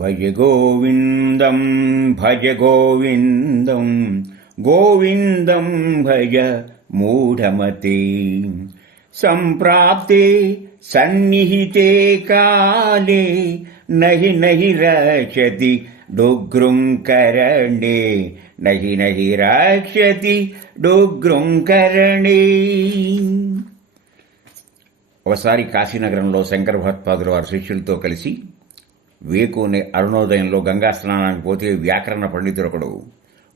భజ గోవిందం భజ గోవిందం గోవిందం భజ మూఢమతే సంప్రాప్తే సన్నిహితే కాలే నహి నహి రక్షతి డోగ్రం కరణే నహి నహి రక్షతి డోగ్రం కరణే. ఒకసారి కాశీనగరంలో శంకర భగవత్పాదులు వారి శిష్యులతో కలిసి వేకునే అరుణోదయంలో గంగా స్నానానికి పోతే వ్యాకరణ పండితుడొకడు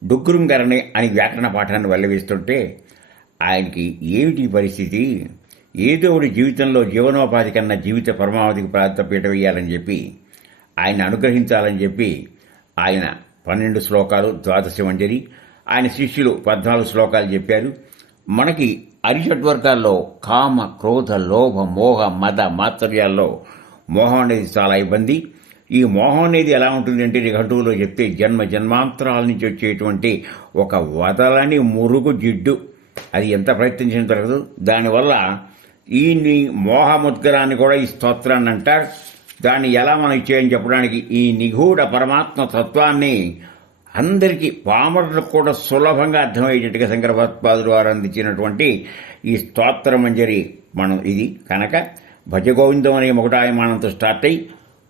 డుగ్గురుంగరణే అని వ్యాకరణ పాఠాన్ని వెల్లవేస్తుంటే ఆయనకి ఏమిటి పరిస్థితి, ఏదో ఒకటి జీవితంలో జీవనోపాధి కన్నా జీవిత పరమావధికి ప్రాధాన్యత వేయాలని చెప్పి ఆయన అనుగ్రహించాలని చెప్పి ఆయన 12 శ్లోకాలు ద్వాదశ మంజరి, ఆయన శిష్యులు 14 శ్లోకాలు చెప్పారు. మనకి అరిషడ్వర్గాల్లో కామ క్రోధ లోభ మోహ మద మాత్సర్యాల్లో మోహం అనేది చాలా ఇబ్బంది. ఈ మోహం అనేది ఎలా ఉంటుందంటే నిఘంటువులో చెప్తే జన్మ జన్మాంతరాల నుంచి వచ్చేటువంటి ఒక వదలని మురుగు జిడ్డు, అది ఎంత ప్రయత్నించిన తరగదు. దానివల్ల ఈ మోహముద్గరాన్ని కూడా ఈ స్తోత్రాన్ని అంటారు. దాన్ని ఎలా మనం ఇచ్చేయని చెప్పడానికి ఈ నిగూఢ పరమాత్మ తత్వాన్ని అందరికీ పామరులకు కూడా సులభంగా అర్థమయ్యేటట్టుగా శంకర భగవత్పాదులు వారు అందించినటువంటి ఈ స్తోత్ర మంజరి మనం ఇది కనుక భజ గోవిందం అనే మొకటాయమానంతో స్టార్ట్ అయ్యి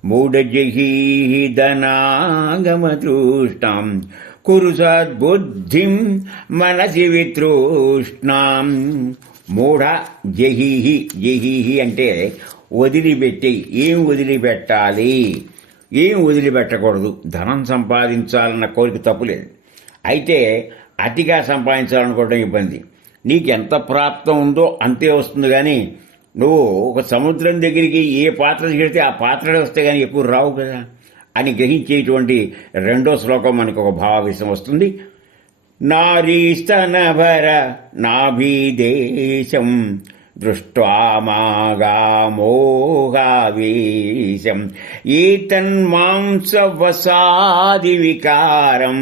మూఢజహీదనాగమతృష్టాం కురు సద్బుద్ధిం మనసి వితృష్ణాం. మూఢ జహీహి, జహీహి అంటే వదిలిపెట్టి, ఏం వదిలిపెట్టాలి, ఏం వదిలిపెట్టకూడదు. ధనం సంపాదించాలన్న కోరిక తప్పులేదు, అయితే అతిగా సంపాదించాలనుకోవడం ఇబ్బంది. నీకు ఎంత ప్రాప్తం ఉందో అంతే వస్తుంది, కానీ నువ్వు ఒక సముద్రం దగ్గరికి ఏ పాత్ర చేస్తే ఆ పాత్రలు వస్తే కానీ ఎక్కువ రావు కదా అని గ్రహించేటువంటి 2వ శ్లోకం మనకు ఒక భావావేశం వస్తుంది. నారీస్తనభర నాభీదేశం దృష్ట్వా మాగామోహావేశం ఏతన్మాంసవసాది వికారం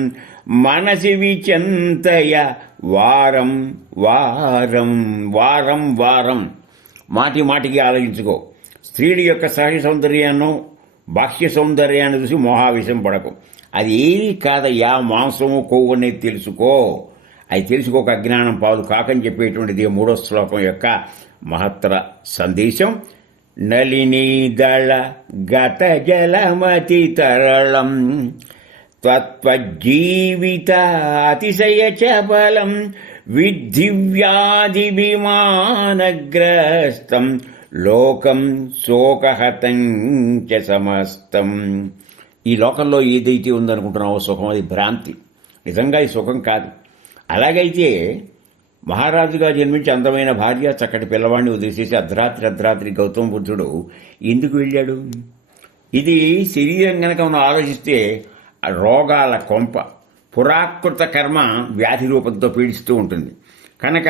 మనసి విచంతయ వారం వారం వారం వారం. మాటి మాటికి ఆలోచించుకో. స్త్రీల యొక్క సహజ సౌందర్యాన్ని బాహ్య సౌందర్యాన్ని చూసి మోహావేశం పడకు. అది ఏది కాదయ్యా, మాంసము కొవ్వు అనేది తెలుసుకో. అది తెలుసుకోక అజ్ఞానం పాలు కాకని చెప్పేటువంటిది 3వ శ్లోకం యొక్క మహత్తర సందేశం. నళినీదళ గత జలమతి తరళం త్వజ్జీవిత అతిశయ చబలం విద్ధి వ్యాధి విమానగ్రస్తం లోకం శోకహతం చ సమస్తం. ఈ లోకంలో ఏదైతే ఉందనుకుంటున్నావో సుఖం, అది భ్రాంతి. నిజంగా ఈ సుఖం కాదు. అలాగైతే మహారాజుగా జన్మించి అందమైన భార్య చక్కటి పిల్లవాడిని వదిలేసేసి అర్ధరాత్రి గౌతమ బుద్ధుడు ఎందుకు వెళ్ళాడు? ఇది శరీరం గనక మనం ఆలోచిస్తే రోగాల కొంప, పురాకృత కర్మ వ్యాధి రూపంతో పీడిస్తూ ఉంటుంది. కనుక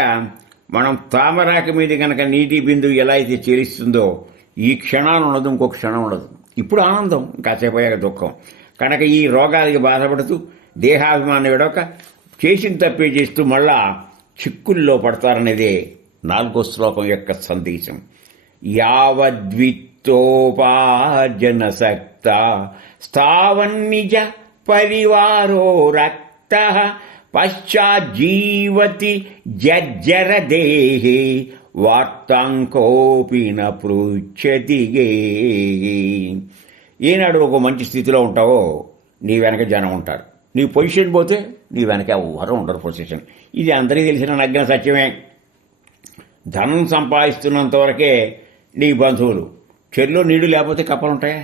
మనం తామరాక మీద కనుక నీటి బిందువు ఎలా అయితే చేరిస్తుందో ఈ క్షణాలు ఉండదు, ఇంకో క్షణం ఉండదు. ఇప్పుడు ఆనందం, కాసేపు అయ్యాక దుఃఖం. కనుక ఈ రోగాలకి బాధపడుతూ దేహాభిమానం విడవక చేసిన తప్పే చేస్తూ మళ్ళా చిక్కుల్లో పడతారనేదే 4వ శ్లోకం యొక్క సందేశం. యావద్విత్తోపార్జన సక్త స్థావన్నిజ పరివారో రక్త పశ్చాజ్జీవతి జర్జర దేహే వార్తాంకోపి న పృచ్ఛతి గేహి. ఏనాడు ఒక మంచి స్థితిలో ఉంటావో నీ వెనక జనం ఉంటారు. నీ పొజిషన్ పోతే నీ వెనక ఎవరు ఉండరు పొజిషన్. ఇది అందరికీ తెలిసిన నగ్న సత్యమే. ధనం సంపాదిస్తున్నంత వరకే నీ బంధువులు. చెరులో నీళ్లు లేకపోతే కప్పలు ఉంటాయా?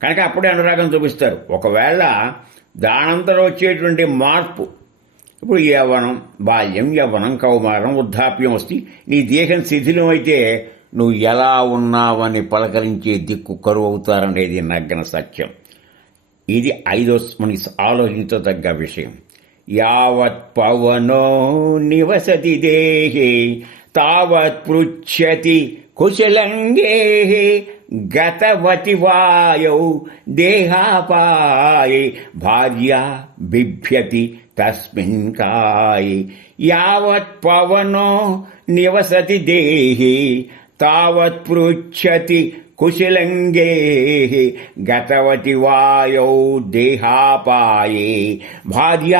కనుక అప్పుడే అనురాగం చూపిస్తారు. ఒకవేళ దానంతలో వచ్చేటువంటి మార్పు, ఇప్పుడు యవ్వనం, బాల్యం, యవ్వనం, కౌమారం, వృద్ధాప్యం వస్తే నీ దేహం శిథిలం అయితే నువ్వు ఎలా ఉన్నావని పలకరించే దిక్కు కరువు అవుతారనేది నగ్న సత్యం. ఇది 5వ మనకి ఆలోచించదగ్గ విషయం. యావత్ పవనో నివసతి దేహే తావత్ పృచ్ఛతి కుశలంగే గతవతి వాయౌ దేహాపాయే భార్యా బిభ్యతి తస్మిన్ కాయే. యావత్ పవనో నివసతి దేహే తావత్ పృచ్ఛతి కుశలంగే గతవతి వాయౌ దేహాపాయే భార్య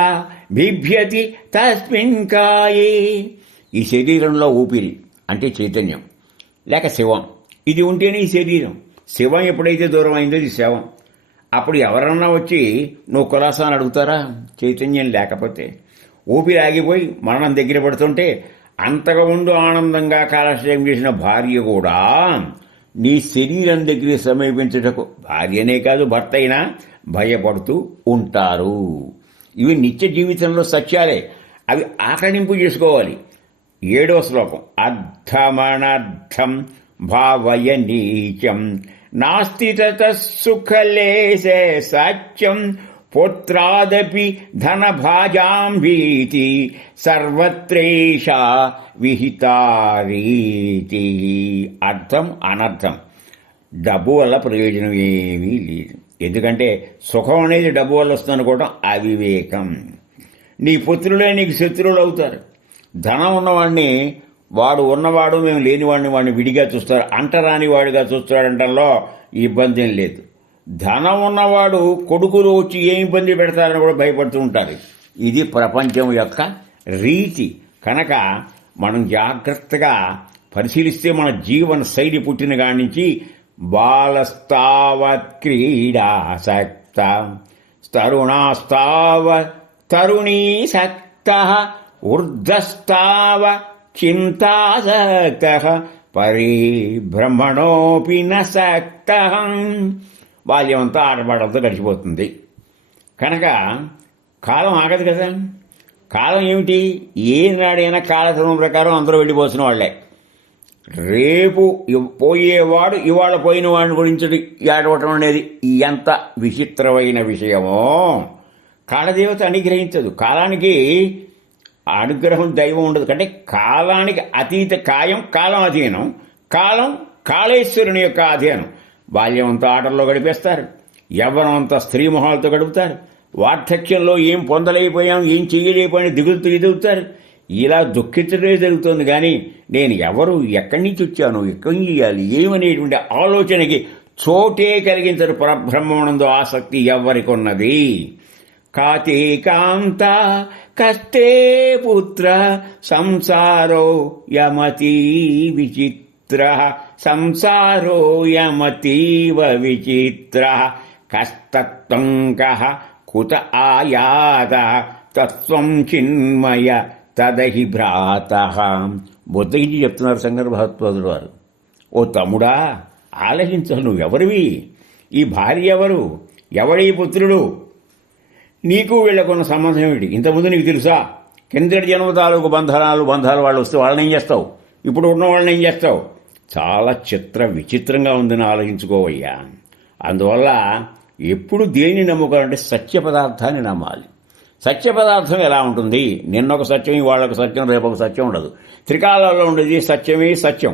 బిభ్యతి తస్మిన్ కాయే. ఈ శరీరంలో ఊపిరి అంటే చైతన్యం లేక శివం, ఇది ఉంటేనే ఈ శరీరం. శివం ఎప్పుడైతే దూరం అయిందో ఇది శవం. అప్పుడు ఎవరన్నా వచ్చి నువ్వు కులాసా అని అడుగుతారా? చైతన్యం లేకపోతే. ఊపిరి ఆగిపోయి మరణం దగ్గర పడుతుంటే అంతగా ఉండు ఆనందంగా కాలక్షేపం చేసిన భార్య కూడా నీ శరీరం దగ్గర సమీపించుటకు, భార్యనే కాదు భర్త అయినా భయపడుతూ ఉంటారు. ఇవి నిత్య జీవితంలో సత్యాలే, అవి ఆకళింపు చేసుకోవాలి. 7వ శ్లోకం. అర్థమనర్థం భావయ నీచం నాస్తి తతః సుఖలేశే సత్యం పుత్రాదపి ధనభాజాం భీతి సర్వత్రేషా విహితారీతి. అర్థం అనర్థం, డబ్బు వల్ల ప్రయోజనం ఏమీ లేదు. ఎందుకంటే సుఖం అనేది డబ్బు వల్ల వస్తుంది అనుకోవడం అవివేకం. నీ పుత్రులే నీకు శత్రువులు అవుతారు. ధనం ఉన్నవాడిని వాడు ఉన్నవాడు మేము లేనివాడిని వాడిని విడిగా చూస్తారు, అంటరాని వాడిగా చూస్తాడంటలో ఇబ్బంది ఏం లేదు. ధనం ఉన్నవాడు కొడుకులు వచ్చి ఏ ఇబ్బంది పెడతారని కూడా భయపడుతూ ఉంటారు. ఇది ప్రపంచం యొక్క రీతి. కనుక మనం జాగ్రత్తగా పరిశీలిస్తే మన జీవన శైలి పుట్టిన కాడి నుంచి బాలస్తావత్ క్రీడాసక్త తరుణాస్తావ తరుణీసక్త ఊర్ధస్తావ చింతాసక్త పరిభ్రమణోపి నసక్త. బాల్యమంతా ఆటపాటలతో గడిచిపోతుంది. కనుక కాలం ఆగదు కదా. కాలం ఏమిటి? ఏనాడైనా కాలక్రమం ప్రకారం అందరూ వెళ్ళిపోసిన వాళ్లే. రేపు పోయేవాడు ఇవాళ పోయిన వాడిని గురించి ఏడవటం అనేది ఎంత విచిత్రమైన విషయమో. కాలదేవత అనుగ్రహించదు. కాలానికి అనుగ్రహం దైవం ఉండదు. అంటే కాలానికి అతీత కాయం కాలం అధీనం, కాలం కాళేశ్వరుని యొక్క అధీనం. బాల్యం అంతా ఆటల్లో గడిపేస్తారు, యవ్వనం అంతా స్త్రీ మొహాలతో గడుపుతారు, వార్ధక్యంలో ఏం పొందలేకపోయాం ఏం చేయలేకపోయినా దిగులుతూ ఎదుగుతారు. ఇలా దుఃఖించడమే జరుగుతుంది. కానీ నేను ఎవరు, ఎక్కడి నుంచి వచ్చాను, ఎక్కడి చేయాలి ఏమనేటువంటి ఆలోచనకి చోటే కలిగించరు. పరబ్రహ్మనందు ఆసక్తి ఎవరికి ఉన్నది. కాతే కాంత కష్టే పుత్ర సంసారో యమతి విచిత్ర సంసారో యమతీవ విచిత్ర కస్తత్వం కః కుత ఆయాత తత్వం చిన్మయ తదహి భ్రాతః. బుద్ధగిరి చెప్తున్నారు శంకర భగవత్పాదులు వారు. ఓ తమ్ముడా, ఆలోచించు, నువ్వెవరివి? ఈ భార్య ఎవరు? ఎవడీ పుత్రుడు? నీకు వీళ్ళకున్న సంబంధం ఏమిటి? ఇంతకుముందు నీకు తెలుసా? కిందటి జన్మ తాలూకు బంధాలు వాళ్ళు వస్తే వాళ్ళని ఏం చేస్తావు? ఇప్పుడు ఉన్న వాళ్ళని ఏం చేస్తావు? చాలా విచిత్రంగా ఉందని ఆలోచించుకోవయ్యా. అందువల్ల ఎప్పుడు దేన్ని నమ్ముకోవాలంటే సత్య పదార్థాన్ని నమ్మాలి. సత్య పదార్థం ఎలా ఉంటుంది? నిన్నొక సత్యం, ఇవాళొక సత్యం, రేపొక సత్యం ఉండదు. త్రికాలంలో ఉండేది సత్యమే సత్యం.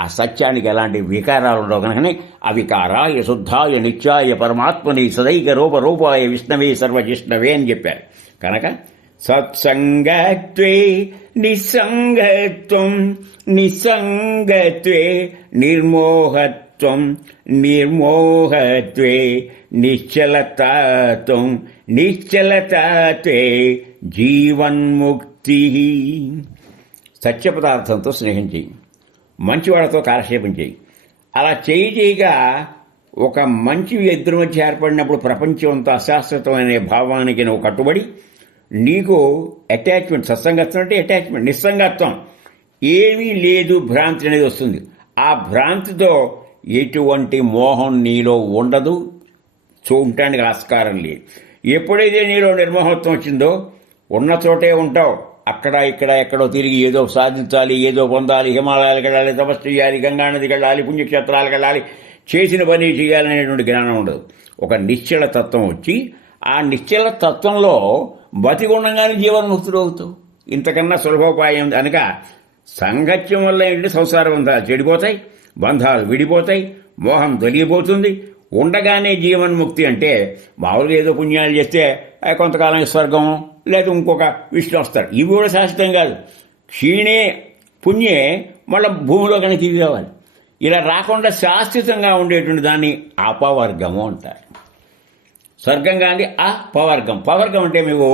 ఆ సత్యానికి ఎలాంటి వికారాలు ఉండవు. కనుకనే అవికారాయ శుద్ధాయ నిత్యాయ పరమాత్మని సదైక రూపాయ విష్ణవే సర్వజిష్ణవే అని చెప్పారు. కనుక సత్సంగత్వే నిస్సంగత్వం నిస్సంగత్వే నిర్మోహత్వం నిర్మోహత్వే నిశ్చలతత్వం నిశ్చలతత్వే జీవన్ముక్తి. సత్య పదార్థంతో స్నేహం చేయి, మంచివాళ్లతో కాలక్షేపం చేయి. అలా చేయగా ఒక మంచి ఇద్దరి మధ్య ఏర్పడినప్పుడు ప్రపంచం అంతా అశాశ్వతమైన భావానికి నువ్వు కట్టుబడి నీకు అటాచ్మెంట్, సత్సంగత్వం అంటే అటాచ్మెంట్, నిస్సంగత్వం ఏమీ లేదు, భ్రాంతి అనేది వస్తుంది. ఆ భ్రాంతితో ఎటువంటి మోహం నీలో ఉండదు, చూడటానికి ఆస్కారం లేదు. ఎప్పుడైతే నీలో నిర్మోహత్వం వచ్చిందో ఉన్న చోటే ఉంటావు. అక్కడ ఇక్కడ ఎక్కడో తిరిగి ఏదో సాధించాలి, ఏదో పొందాలి, హిమాలయాలకు వెళ్ళాలి, తపస్సు చేయాలి, గంగానదికి వెళ్ళాలి, పుణ్యక్షేత్రాలకు వెళ్ళాలి, చేసిన పని చేయాలనేటువంటి జ్ఞానం ఉండదు. ఒక నిశ్చల తత్వం వచ్చి ఆ నిశ్చల తత్వంలో బతికుండగానే జీవన్ముక్తుడు అవుతావు. ఇంతకన్నా సులభోపాయం. కనుక సంగత్యం వల్ల ఏంటంటే సంసార బంధాలు చెడిపోతాయి, బంధాలు విడిపోతాయి, మోహం తొలగిపోతుంది. ఉండగానే జీవన్ముక్తి అంటే మామూలుగా ఏదో పుణ్యాలు చేస్తే కొంతకాలం స్వర్గం లేదా ఇంకొక విష్ణు వస్తారు. ఇవి కూడా శాశ్వతం కాదు. క్షీణే పుణ్యే మళ్ళీ భూమిలో కనుక తిరిగి రావాలి. ఇలా రాకుండా శాశ్వతంగా ఉండేటువంటి దాన్ని అపవర్గము అంటారు. స్వర్గం కాండి అపవర్గం. పవర్గం అంటే మీకు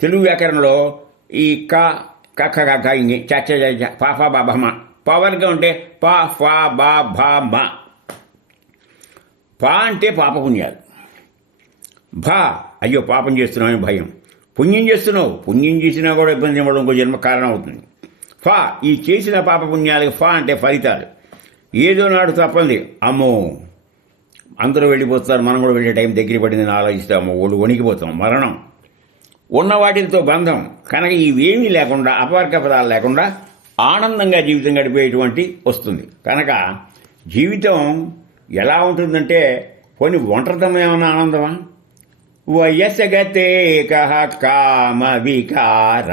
తెలుగు వ్యాకరణంలో ఈ కఖ కఖ ఇంగి చచ్చ పాఫ బాబమ. పవర్గం అంటే పా ఫా బా భా మ. పా అంటే పాపపుణ్యాలు. భా అయ్యో పాపం చేస్తున్నామని భయం. పుణ్యం చేస్తున్నావు, పుణ్యం చేసినా కూడా ఇబ్బంది ఇవ్వడం ఇంకో జన్మ కారణం అవుతుంది. ఫా ఈ చేసిన పాపపుణ్యాలకి ఫా అంటే ఫలితాలు. ఏదో నాడు తప్పంది, అమ్మో అందరూ వెళ్ళిపోతారు, మనం కూడా వెళ్ళే టైం దగ్గర పడిందని ఆలోచిస్తాము, ఒళ్ళు వణికిపోతాం. మరణం, ఉన్న వాటితో బంధం. కనుక ఇవేమీ లేకుండా, అపవర్గ పదాలు లేకుండా ఆనందంగా జీవితం గడిపేటువంటి వస్తుంది. కనుక జీవితం ఎలా ఉంటుందంటే, పోనీ ఒంటరితనం ఏమన్నా ఆనందమా? వయసగతే కహ కామ వికార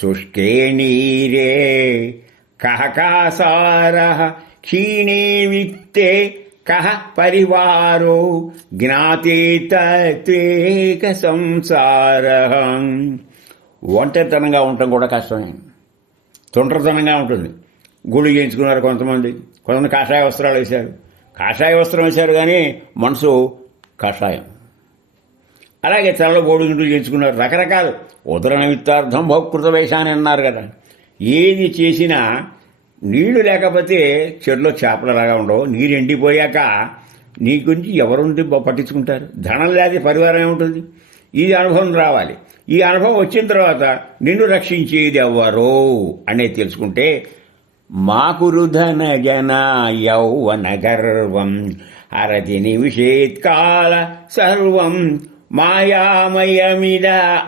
శుష్కే నీరే కహ కాసార క్షీణే విత్తే కహ పరివారో జ్ఞాతే తత్వేక సంసార. ఒంటరితనంగా ఉండటం కూడా కష్టమే, తొంటరితనంగా ఉంటుంది. గుళ్ళు చేయించుకున్నారు కొంతమంది కాషాయ వస్త్రాలు వేశారు. కాషాయ వస్త్రం వేశారు కానీ మనసు కాషాయం. అలాగే తలలో బోడుగుంటూ చేయించుకున్నారు. రకరకాలు ఉదర నిమిత్తార్థం భౌకృత వేషాన్ని అన్నారు కదా. ఏది చేసినా నీళ్లు లేకపోతే చెరులో చేపలలాగా ఉండవు. నీరు ఎండిపోయాక నీ గురించి ఎవరుండి పట్టించుకుంటారు? ధనం లేకపోతే పరివారం ఏముంటుంది? ఇది అనుభవం రావాలి. ఈ అనుభవం వచ్చిన తర్వాత నిన్ను రక్షించేది ఎవ్వరో అనేది తెలుసుకుంటే, మాకురు ధన జన యౌవన గర్వం హరతి నివిషేత్కాల సర్వం మాయామయమిద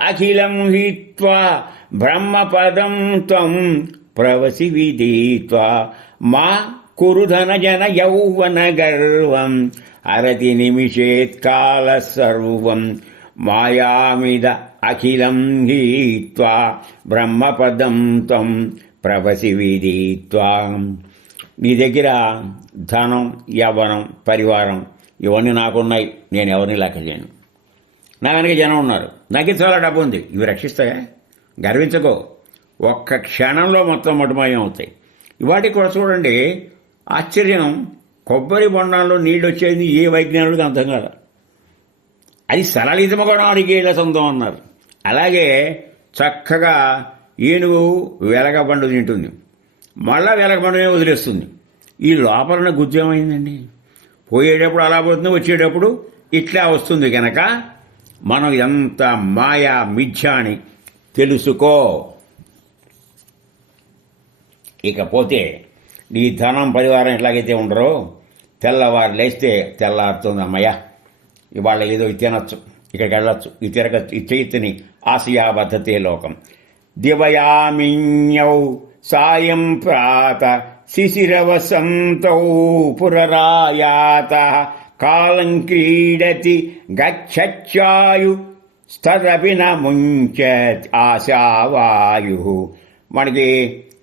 అఖిలం హిత్వా బ్రహ్మపదం త్వం ప్రవసి విదిత్వా. మా కురు ధన జన యౌవన గర్వం హరతి నిమిషేత్కాల సర్వం మాయామిద అఖిలం హిత్వా బ్రహ్మపదం త్వం ప్రవసి విదిత్వా. నీ దగ్గర ధనం, యవ్వనం, పరివారం ఇవన్నీ నాకున్నాయి, నేను ఎవరిని లెక్కలేను. నా వెనక జనం ఉన్నారు, నాకు చాలా డబ్బు ఉంది, ఇవి రక్షిస్తాయా? గర్వించకో. ఒక్క క్షణంలో మొత్తం మటుమాయం అవుతాయి. ఇవాటికి కూడా చూడండి ఆశ్చర్యం, కొబ్బరి బొండాల్లో నీళ్ళు వచ్చేది ఏ వైజ్ఞానికుడికి అర్థం కాదు. అది సరళితముగా అడిగేళ్ళ సొంతం అన్నారు. అలాగే చక్కగా ఏనుగు వెలగబండు తింటుంది, మళ్ళా వెలగబండునే వదిలేస్తుంది. ఈ లోపలన గుజ్జు ఏమైందండి? పోయేటప్పుడు అలా పోతుంది, వచ్చేటప్పుడు ఇట్లా వస్తుంది. కనుక మనం ఎంత మాయా మిథ్య అని తెలుసుకో. ఇకపోతే నీ ధనం, పరివారం ఎట్లాగైతే ఉండరో, తెల్లవారు లేస్తే తెల్లారుతుంది, అమ్మయ్య ఇవాళ ఏదో తినచ్చు, ఇక్కడికి వెళ్ళొచ్చు, ఇది తిరగచ్చు, ఇది చేయని ఆశయాబద్ధతే లోకం. దివయామిన్యౌ సాయం ప్రాత శిశిరవసంతౌ పురరాయాత కాలం క్రీడతి గచ్చచ్చాయు స్తరపి న ముంచత్ ఆశావాయు. మనకి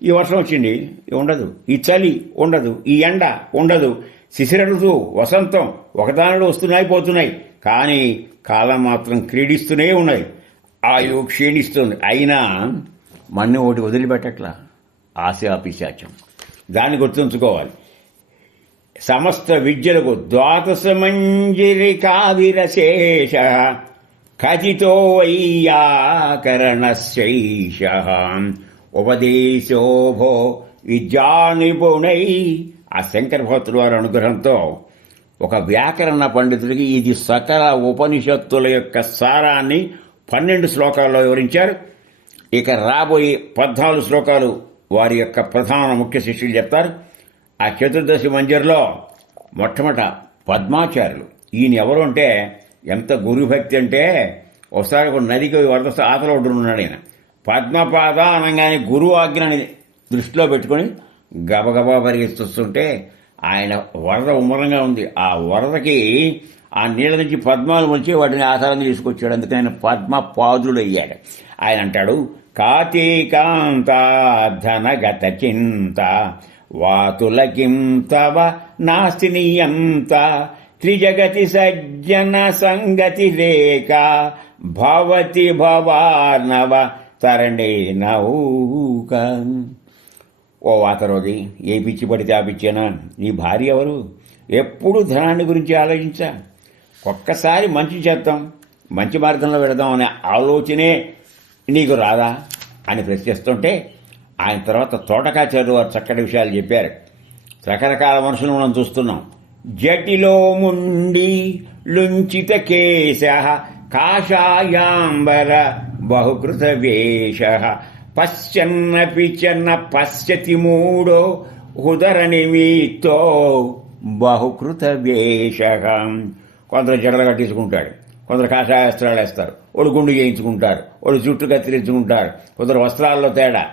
ఈ వర్షం వచ్చింది ఉండదు, ఈ చలి ఉండదు, ఈ ఎండ ఉండదు, శిశిర ఋతువు, వసంతం ఒకదానిలో వస్తున్నాయి పోతున్నాయి, కానీ కాలం మాత్రం క్రీడిస్తూనే ఉన్నది, ఆయువు క్షీణిస్తుంది. అయినా మన్ని ఒకటి వదిలిపెట్టట్లా, ఆశాపిశాచం. దాన్ని గుర్తుంచుకోవాలి. సమస్త విద్యలకు ద్వాదశ మంజరి కావిరశేష కథితో వైయాకరణశైష ఉపదేశోభో విద్యానిపుణై. ఆ శంకర భగవతుల వారి అనుగ్రహంతో ఒక వ్యాకరణ పండితుడికి ఇది సకల ఉపనిషత్తుల యొక్క సారాన్ని 12 శ్లోకాల్లో వివరించారు. ఇక రాబోయే 14 శ్లోకాలు వారి యొక్క ప్రధాన ముఖ్య శిష్యులు చెప్తారు. ఆ చతుర్దశి మంజరిలో మొట్టమొదట పద్మాచార్యులు. ఈయన ఎవరు అంటే ఎంత గురుభక్తి అంటే, ఒకసారి ఒక నదికి వరద ఆతలో ఉన్నాడు ఆయన. పద్మపాద అనగానే గురువు ఆజ్ఞని దృష్టిలో పెట్టుకుని గబగబా పరిగెత్తుస్తుంటే ఆయన వరద ఉమ్మరంగా ఉంది. ఆ వరదకి ఆ నీళ్ళ నుంచి పద్మాలు వచ్చి వాటిని ఆధారంగా తీసుకొచ్చాడు. అందుకని ఆయన పద్మపాదుడు అయ్యాడు. ఆయన అంటాడు, కాతీకాంత ధనగత చింత వాతులకిం తవ నాస్తి నియంత త్రిజగతి సజ్జన సంగతి రేఖ భవతి భవానవ తరణే నౌక. ఓ వాతరోగి, ఏ పిచ్చి పడితే ఆ పిచ్చేనా? నీ భార్య ఎవరు? ఎప్పుడూ ధనాన్ని గురించి ఆలోచించా. ఒక్కసారి మంచి చేద్దాం, మంచి మార్గంలో పెడదాం అనే ఆలోచనే నీకు రాదా అని ప్రశ్నిస్తుంటే ఆయన తర్వాత తోటకాచార్యులు వారు చక్కటి విషయాలు చెప్పారు. రకరకాల మనుషులు మనం చూస్తున్నాం. జటిలో ముండి లుంచిత కేశ కాషాయాంబర బహుకృత వేష పశ్చన్నపి చన్న పశ్యతి మూడో ఉదర నిమిత్తో బహుకృత వేష. కొందరు జడలు కట్టించుకుంటాడు, కొందరు కాషాయస్త్రాలు వేస్తారు, ఒడు గుండు చేయించుకుంటారు, ఒడు జుట్టు కత్తిరించుకుంటారు, కొందరు వస్త్రాల్లో తేడా,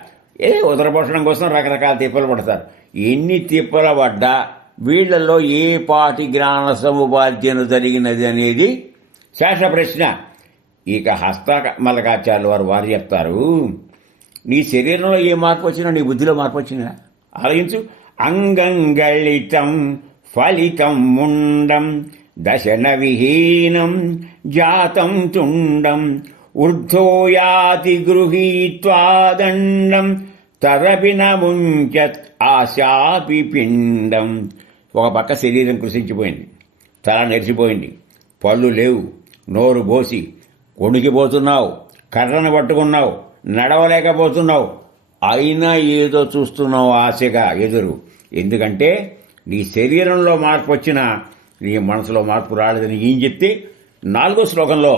ఉదరపోషణం కోసం రకరకాల తిప్పలు పడతారు. ఎన్ని తిప్పలు పడ్డా వీళ్లలో ఏ పాటి జ్ఞాన సముపార్జన జరిగినది అనేది శేష ప్రశ్న. ఇక హస్తమలకాచార్యులు వారు చెప్తారు, నీ శరీరంలో ఏ మార్పు వచ్చినా నీ బుద్ధిలో మార్పు వచ్చినా ఆలోచించు. అంగంగళితం ఫలితం ముండం దశన విహీనం జాతం తుండం ఊర్ధ్వోయాతి గృహీత్వాదండం తదపి నముంచత్ ఆశాపి పిండం. ఒక పక్క శరీరం కృషించిపోయింది, తల నెరిసిపోయింది, పళ్ళు లేవు, నోరు బోసి కొణికిపోతున్నావు, కర్రను పట్టుకున్నావు, నడవలేకపోతున్నావు, అయినా ఏదో చూస్తున్నావు ఆశగా ఎదురు. ఎందుకంటే నీ శరీరంలో మార్పు వచ్చినా నీ మనసులో మార్పు రాలేదని ఏం చెప్తే 4వ శ్లోకంలో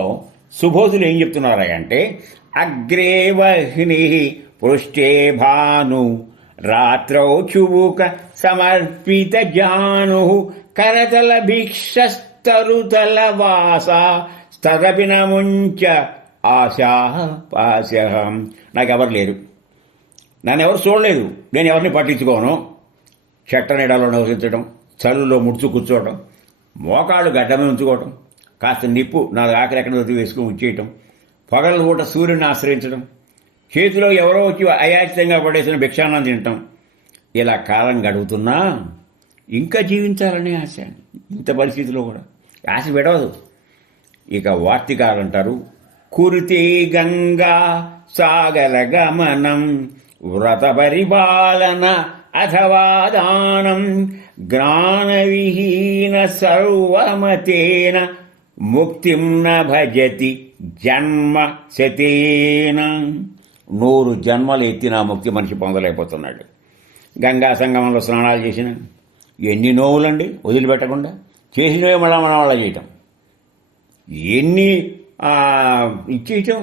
సుబోధులు ఏం చెప్తున్నారా అంటే, అగ్రే వహ్ని పృష్ఠే భాను రాత్రౌ చువుక సమర్పిత జాను కరతల భిక్షస్తరుతల వాస స్తరపిన ముంచ ఆశా పాశం. నాకెవరు లేరు, నన్ను ఎవరు చూడలేదు, నేను ఎవరిని పట్టించుకోను. చెట్ట నీడలో నివసించడం, చలులో ముడుచు కూర్చోవడం, మోకాళ్ళు గడ్డమే ఉంచుకోవడం, కాస్త నిప్పు 4 ఆకలి ఎక్కడ వదిలి వేసుకుని ఉంచేయటం, పగల పూట సూర్యుని ఆశ్రయించడం, చేతిలో ఎవరో వచ్చి అయాచితంగా పడేసిన భిక్షాన్నం తినటం, ఇలా కాలం గడుపుతున్నా ఇంకా జీవించాలనే ఆశ. ఇంత పరిస్థితిలో కూడా ఆశ విడవదు. ఇక వార్తికారు అంటారు, కురితే గంగా సాగర గమనం వ్రత పరిపాలన అథవా దానం జ్ఞానవిహీన సర్వమతేన ముక్తిం న భజతి జన్మ శతేన. 100 జన్మలు ఎత్తినా ముక్తి మనిషి పొందలేకపోతున్నాడు. గంగా సంగమంలో స్నానాలు చేసిన ఎన్ని నోవులండి వదిలిపెట్టకుండా, చేసినవే మళ్ళా మన వాళ్ళ చేయటం, ఎన్ని ఇచ్చేయటం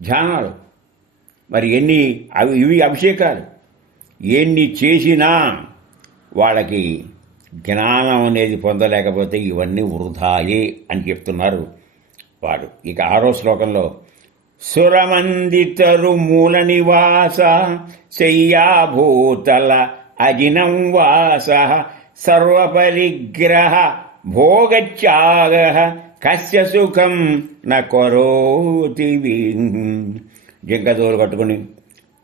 ధ్యానాలు, మరి ఎన్ని ఇవి అభిషేకాలు, ఎన్ని చేసినా వాళ్ళకి జ్ఞానం అనేది పొందలేకపోతే ఇవన్నీ వృధాయే అని చెప్తున్నారు వాడు. ఇక 6వ శ్లోకంలో సురమందితరు మూల నివాస శయ్యాభూతల అజినం వాస సర్వపరిగ్రహ భోగత్యాగ కస్య సుఖం న కరోతి. జింకదోలు కట్టుకుని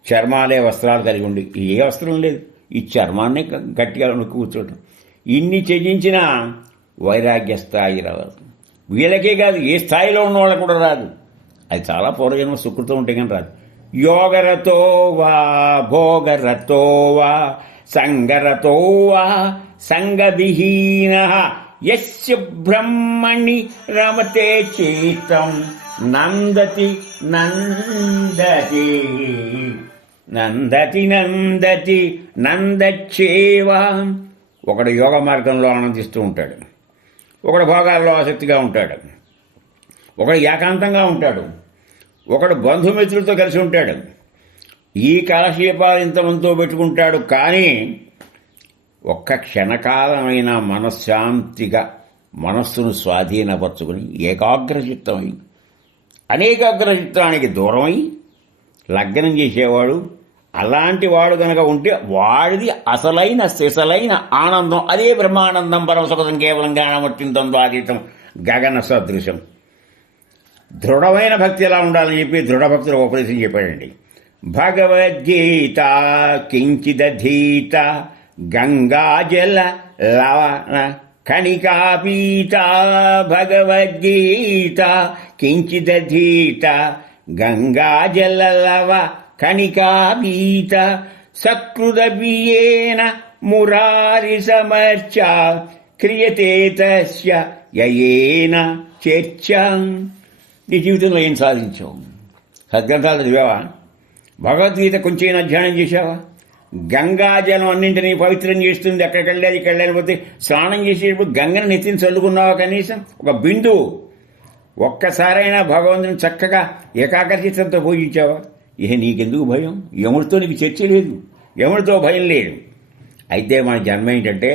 చర్మాలే వస్త్రాలు కలిగి ఉండి ఏ వస్త్రం లేదు, ఈ చర్మాన్నే గట్టిగా నొక్కి కూర్చోటం, ఇన్ని త్యజించినా వైరాగ్య స్థాయి రాదు. వీళ్ళకే కాదు, ఏ స్థాయిలో ఉన్న వాళ్ళకు కూడా రాదు. అది చాలా పూర్వజన్మ సుకృతం ఉంటే కానీ రాదు. యోగరతో వా భోగరతో వా సంగరతో వా సంగవిహీన యస్య బ్రహ్మణి రమతే చిత్తం నందతి నందతి నందతి నందతి నందచ్చేవా. ఒకడు యోగ మార్గంలో ఆనందిస్తూ ఉంటాడు, ఒకడు భోగాల్లో ఆసక్తిగా ఉంటాడు, ఒకడు ఏకాంతంగా ఉంటాడు, ఒకడు బంధుమిత్రులతో కలిసి ఉంటాడు. ఈ కాలక్షేపాలు ఇంతమందితో పెట్టుకుంటాడు. కానీ ఒక్క క్షణకాలమైన మనశ్శాంతిగా మనస్సును స్వాధీనపరుచుకుని ఏకాగ్రచిత్తమై అనేకాగ్రచిత్తానికి దూరమై లగ్నం చేసేవాడు, అలాంటి వాడు కనుక ఉంటే వాడిది అసలైన సిసలైన ఆనందం. అదే బ్రహ్మానందం పరమసుఖం కేవలం జ్ఞానమట్టింతం ద్వాతీతం గగన సదృశం. దృఢమైన భక్తి ఎలా ఉండాలని చెప్పి దృఢభక్తులు ఉపదేశం చెప్పాడండి. భగవద్గీత కించిదధీత గంగాజల లవణ కణికాపీత. భగవద్గీత కించిదధీత గంగాజల లవ కణికాపీత సత్కృదపియేన మురారి సమర్చ క్రియతే తస్య యయేన చర్చ. నీ జీవితంలో ఏం సాధించావు? సద్గ్రంథాలు చదివావా? భగవద్గీత కొంచెం అధ్యయనం చేశావా? గంగాజలం అన్నింటినీ పవిత్రం చేస్తుంది. ఎక్కడికి వెళ్ళేది ఇక్కడ వెళ్ళిపోతే స్నానం చేసేటప్పుడు గంగను నెత్తిని చల్లుకున్నావా? కనీసం ఒక బిందువు ఒక్కసారైనా భగవంతుని చక్కగా ఏకాగ్రచిత్తంతో పూజించావా? నీకెందుకు భయం? యముడితో నీకు చర్చ లేదు, యముడితో భయం లేదు. అయితే మన జన్మ ఏంటంటే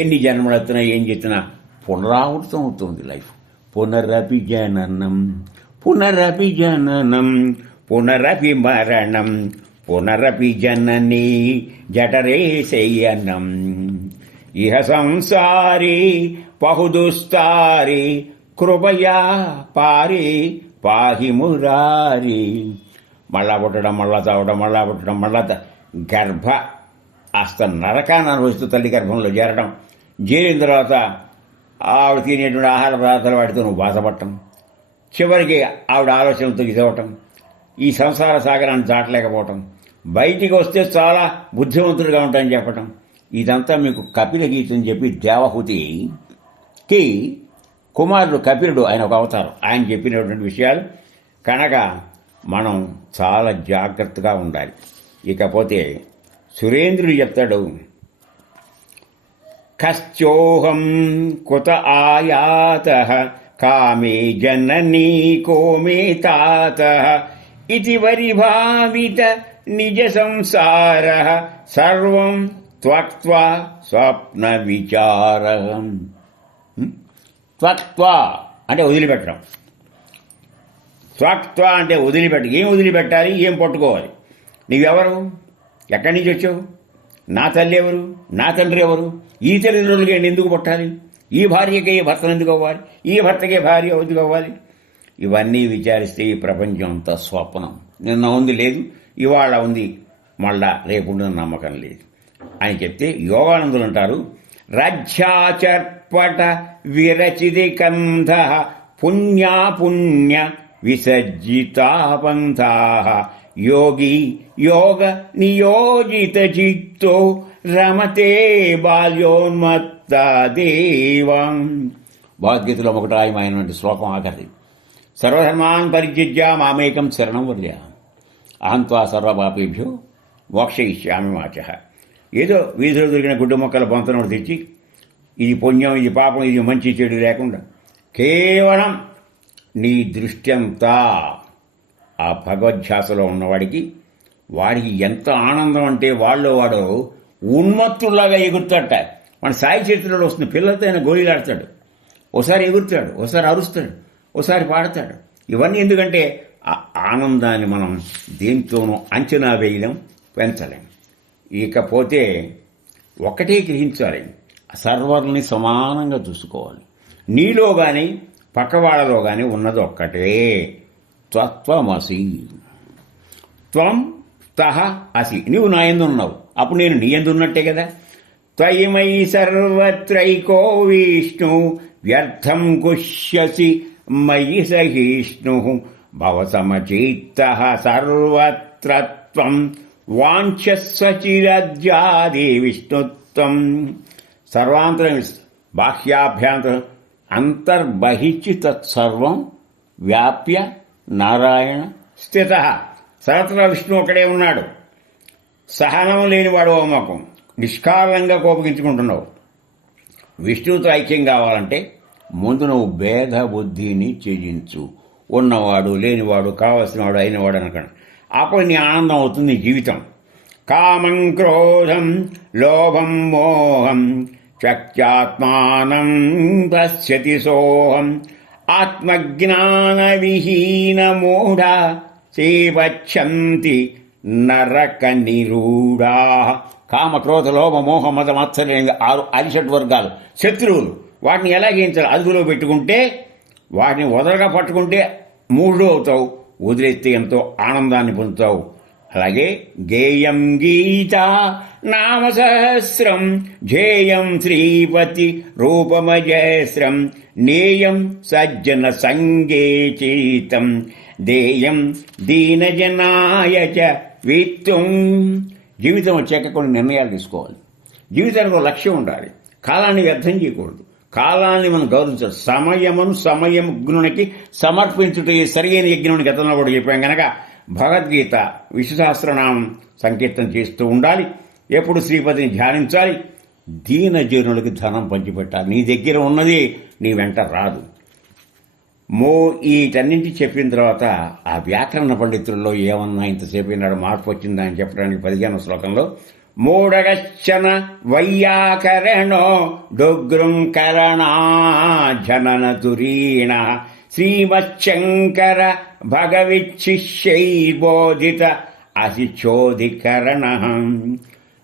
ఎన్ని జన్మలు వస్తున్నా ఏం చేస్తున్నా పునరావృతం అవుతుంది లైఫ్. పునరపి జననం పునరపి జననం పునరపి మరణం పునరపి జననీ జఠరే శయనం ఇహ సంసారే బహుదుస్తారే కృపయా పారే పాహి మురారి. మళ్ళా పుట్టడం, మళ్ళా తావడం, మళ్ళా పుట్టడం, మళ్ళా గర్భ అస్త నరకాన్ని అనుభవిస్తూ తల్లి గర్భంలో చేరిన తర్వాత ఆవిడ తినేటువంటి ఆహార పదార్థాలు వాటితో నువ్వు బాధపడటం, చివరికి ఆవిడ ఆలోచనతో ఇదవటం, ఈ సంసార సాగరాన్ని దాటలేకపోవటం, బయటికి వస్తే చాలా బుద్ధిమంతుడిగా ఉంటాయని చెప్పటం, ఇదంతా మీకు కపిల గీతం చెప్పి దేవహూతికి కుమారుడు కపిలుడు ఆయన ఒక అవతారం, ఆయన చెప్పినటువంటి విషయాలు కనుక మనం చాలా జాగ్రత్తగా ఉండాలి. ఇకపోతే సురేంద్రుడు చెప్తాడు, కశ్చోహం కుత ఆయాతః కామే జననీ కోమే తాతః ఇతి పరిభావిత నిజ సంసారః సర్వం త్వక్త్వా స్వప్న విచారహం. త్వక్త్వా అంటే వదిలిపెట్టడం, త్వక్త్వా అంటే వదిలిపెట్ట. ఏం వదిలిపెట్టాలి, ఏం పట్టుకోవాలి? నీవెవరు? ఎక్కడి నుంచి వచ్చావు? నా తల్లి ఎవరు? నా తండ్రి ఎవరు? ఈ తల్లిదండ్రులకి ఎందుకు పుట్టాలి? ఈ భార్యకే భర్తను ఎందుకు అవ్వాలి? ఈ భర్తకే భార్య ఎందుకు అవ్వాలి? ఇవన్నీ విచారిస్తే ఈ ప్రపంచం అంతా స్వప్నం. నిన్న ఉంది లేదు, ఇవాళ ఉంది, మళ్ళా రేపుండని నమ్మకం లేదు అని చెప్తే యోగానందులు అంటారు, రాజ్యాచర్పట విరచిది కంధ పుణ్యాపుణ్య విసర్జితాపంథా యోగి యోగ నియోజిత చిత్తో రమతే బాల్యోన్మత్త దేవం. భగవద్గీతలో ఒకటాయమైనటువంటి శ్లోకం ఆఖరి, సర్వధర్మాన్ పరిత్యజ్య మామేకం శరణం వదిలే అహం త్వా సర్వపాపేభ్యో మోక్షయిష్యామి వాచః. ఏదో వీధిలో దొరికిన గుడ్డ మొక్కల పొంతనోడు తెచ్చి ఇది పుణ్యం, ఇది పాపం, ఇది మంచి చెడు లేకుండా కేవలం నీ దృష్టి అంతా ఆ భగవద్ధ్యాసలో ఉన్నవాడికి వాడికి ఎంత ఆనందం అంటే వాడు ఉన్మత్తులాగా ఎగురుతాడట. మన సాయి చరిత్రలో వస్తుంది, పిల్లలతో ఆయన గోళీలాడతాడు, ఓసారి ఎగురుతాడు, ఓసారి అరుస్తాడు, ఓసారి పాడతాడు. ఇవన్నీ ఎందుకంటే ఆ ఆనందాన్ని మనం దేంతోనూ అంచనా వేయలేం, పెంచలేం. ఇకపోతే ఒకటే గ్రహించాలి, సర్వర్ని సమానంగా చూసుకోవాలి. నీలో కానీ పక్కవాళ్ళలో కానీ ఉన్నది ఒక్కటే, త్వత్వమసి. త్వం తహ అసి, నువ్వు నా యందు ఉన్నావు, అప్పుడు నేను నీ యందు ఉన్నట్టే కదా. త్వయిమై సర్వత్రైకో విష్ణు వ్యర్థం కుష్యసి మయి సహిష్ణు భవసమచిత్తః సర్వత్రత్వం వాంఛస్వచిరద్యాది విష్ణుత్వం. సర్వాంతరం బాహ్యాభ్యాంతరం అంతర్బహిష్చి తత్సర్వం వ్యాప్య నారాయణ స్థిత. సర్వత్రా విష్ణు ఒకడే ఉన్నాడు. సహనం లేనివాడు మాకు నిష్కారణంగా కోపగించుకుంటున్నావు. విష్ణువుతో ఐక్యం కావాలంటే ముందు నువ్వు భేద బుద్ధిని త్యజించు. ఉన్నవాడు లేనివాడు కావలసినవాడు అయినవాడు అనకండి, అప్పుడు నీ ఆనందం అవుతుంది నీ జీవితం. కామం క్రోధం లోభం మోహం చక్యాత్మానం పశ్యతి సోహం ఆత్మజ్ఞాన విహీన మూఢ సేవచ్చంతి నరక నిరూఢా. కామ క్రోధ లోభ మోహ మత మాత్సర్యం 6 అరిషడ్ వర్గాలు శత్రువులు. వాటిని ఎలా జయించాలి? అదుపులో పెట్టుకుంటే, వాటిని వదలగా పట్టుకుంటే మూఢుడు అవుతావు, వదిలేస్తే ఎంతో ఆనందాన్ని పొందుతావు. అలాగే గేయం గీత నామ సహస్రం ధ్యేయం శ్రీపతి రూపమజస్రం నేయం సజ్జన సంగే చీతం దేయం దీనజనాయ చ విత్తుం జీవితం వచ్చాక కొన్ని నిర్ణయాలు తీసుకోవాలి. జీవితానికి ఒక లక్ష్యం ఉండాలి. కాలాన్ని వ్యర్థం చేయకూడదు. కాలాన్ని మనం గౌరవించాలి. సమయజ్ఞునికి సమర్పించుట సరైన యజ్ఞుని గతంలో కూడా చెప్పాం కనుక భగవద్గీత విశ్వసహస్రనామం సంకీర్తన చేస్తూ ఉండాలి. ఎప్పుడు శ్రీపతిని ధ్యానించాలి. దీనజనులకి ధనం పంచిపెట్టాలి. నీ దగ్గర ఉన్నది నీ వెంట రాదు. వీటన్నింటి చెప్పిన తర్వాత ఆ వ్యాకరణ పండితుల్లో ఏమన్నా ఇంతసేపు నాడు మార్పు వచ్చిందా అని చెప్పడానికి 15వ శ్లోకంలో మూఢగచ్చన వైయాకరణో డొగ్రుంకరణా జనన తురీణ శ్రీమచ్చంకర భగవిచ్చిష్యైర్బోధిత అసిచోధికరణ.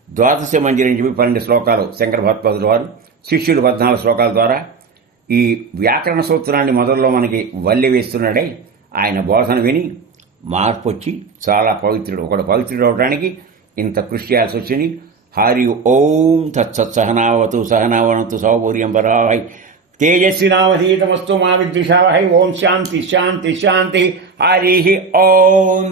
ద్వాదశ మంజరి చెప్పి 12 శ్లోకాలు శంకర భగవత్పాదుల వారు, శిష్యులు 14 శ్లోకాల ద్వారా ఈ వ్యాకరణ సూత్రాన్ని మొదల్లో మనకి వల్లి వేస్తున్నాడే. ఆయన బోధన విని మార్పు వచ్చి చాలా పవిత్రుడు. ఒకడు పవిత్రుడు అవడానికి ఇంత కృషి చేయాల్సి వచ్చింది. హరి ఓం తత్సత్సహనావతు సహనావనతు సౌభూర్యం బరావహై తేజస్వినావధీతమస్తు మా విద్విషావహై. ఓం శాంతి శాంతి శాంతి. హరి ఓం.